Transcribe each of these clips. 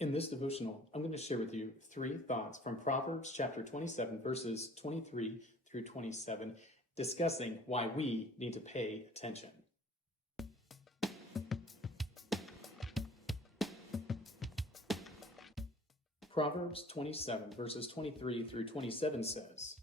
In this devotional, I'm going to share with you 3 thoughts from Proverbs chapter 27, verses 23 through 27, discussing why we need to pay attention. Proverbs 27, verses 23 through 27 says,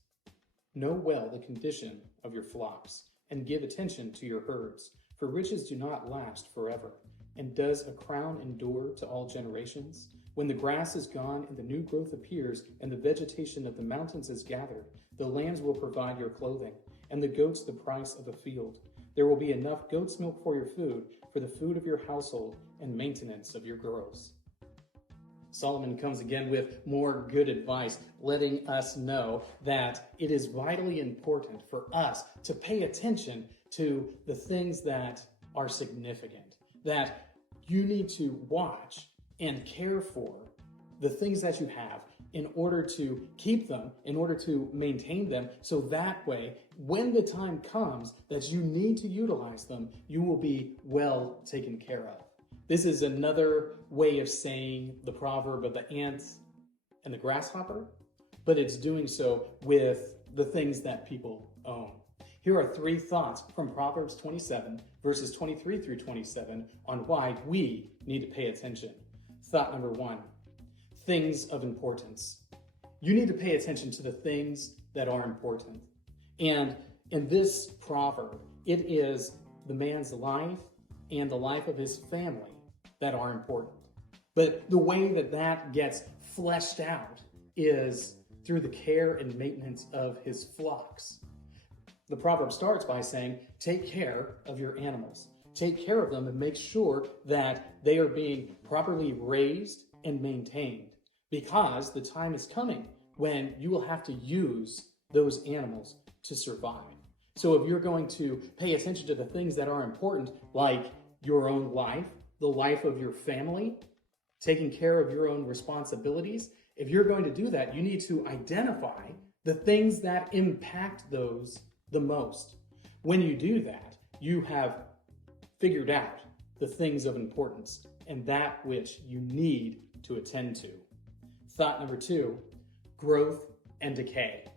"Know well the condition of your flocks, and give attention to your herds, for riches do not last forever. And does a crown endure to all generations? When the grass is gone and the new growth appears, and the vegetation of the mountains is gathered, the lambs will provide your clothing, and the goats the price of a field. There will be enough goat's milk for your food, for the food of your household, and maintenance of your girls." Solomon comes again with more good advice, letting us know that it is vitally important for us to pay attention to the things that are significant, that you need to watch and care for the things that you have in order to keep them, in order to maintain them, so that way, when the time comes that you need to utilize them, you will be well taken care of. This is another way of saying the proverb of the ant and the grasshopper, but it's doing so with the things that people own. Here are 3 thoughts from Proverbs 27, verses 23 through 27 on why we need to pay attention. Thought number 1, things of importance. You need to pay attention to the things that are important. And in this proverb, it is the man's life and the life of his family that are important. But the way that that gets fleshed out is through the care and maintenance of his flocks. The proverb starts by saying, take care of your animals. Take care of them and make sure that they are being properly raised and maintained, because the time is coming when you will have to use those animals to survive. So if you're going to pay attention to the things that are important, like your own life, the life of your family, taking care of your own responsibilities, if you're going to do that, you need to identify the things that impact those the most. When you do that, you have figured out the things of importance and that which you need to attend to. Thought number 2, growth and decay.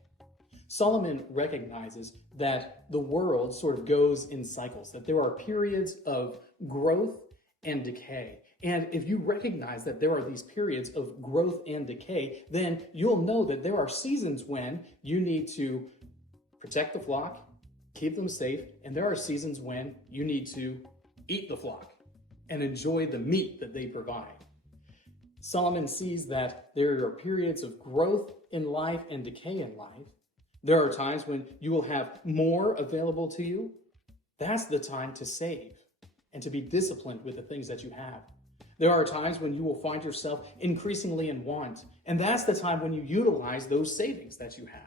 Solomon recognizes that the world sort of goes in cycles, that there are periods of growth and decay. And if you recognize that there are these periods of growth and decay, then you'll know that there are seasons when you need to protect the flock, keep them safe, and there are seasons when you need to eat the flock and enjoy the meat that they provide. Solomon sees that there are periods of growth in life and decay in life. There are times when you will have more available to you. That's the time to save and to be disciplined with the things that you have. There are times when you will find yourself increasingly in want, and that's the time when you utilize those savings that you have.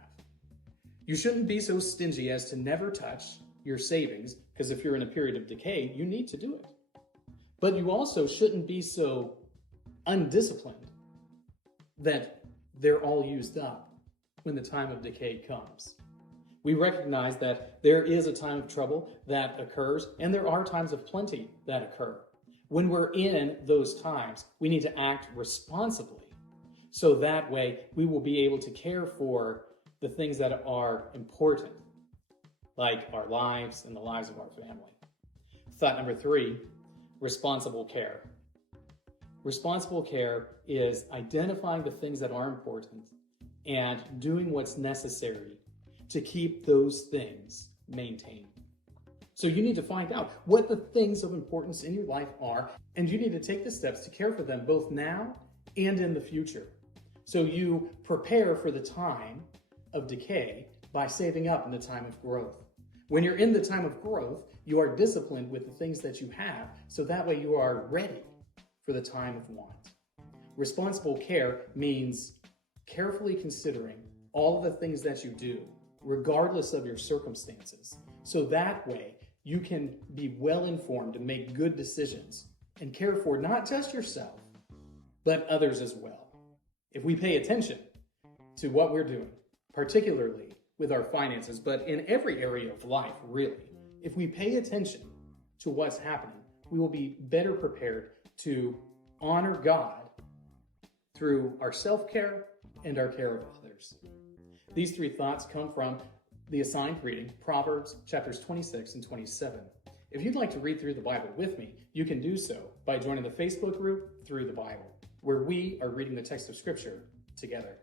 You shouldn't be so stingy as to never touch your savings, because if you're in a period of decay, you need to do it. But you also shouldn't be so undisciplined that they're all used up when the time of decay comes. We recognize that there is a time of trouble that occurs, and there are times of plenty that occur. When we're in those times, we need to act responsibly, so that way we will be able to care for the things that are important, like our lives and the lives of our family. Thought number 3, responsible care. Responsible care is identifying the things that are important and doing what's necessary to keep those things maintained. So you need to find out what the things of importance in your life are, and you need to take the steps to care for them both now and in the future. So you prepare for the time of decay by saving up in the time of growth. When you're in the time of growth, you are disciplined with the things that you have, so that way you are ready for the time of want. Responsible care means carefully considering all of the things that you do, regardless of your circumstances, so that way you can be well informed and make good decisions and care for not just yourself, but others as well. If we pay attention to what we're doing, particularly with our finances, but in every area of life, really, if we pay attention to what's happening, we will be better prepared to honor God through our self-care and our care of others. These three thoughts come from the assigned reading, Proverbs chapters 26 and 27. If you'd like to read through the Bible with me, you can do so by joining the Facebook group Through the Bible, where we are reading the text of Scripture together.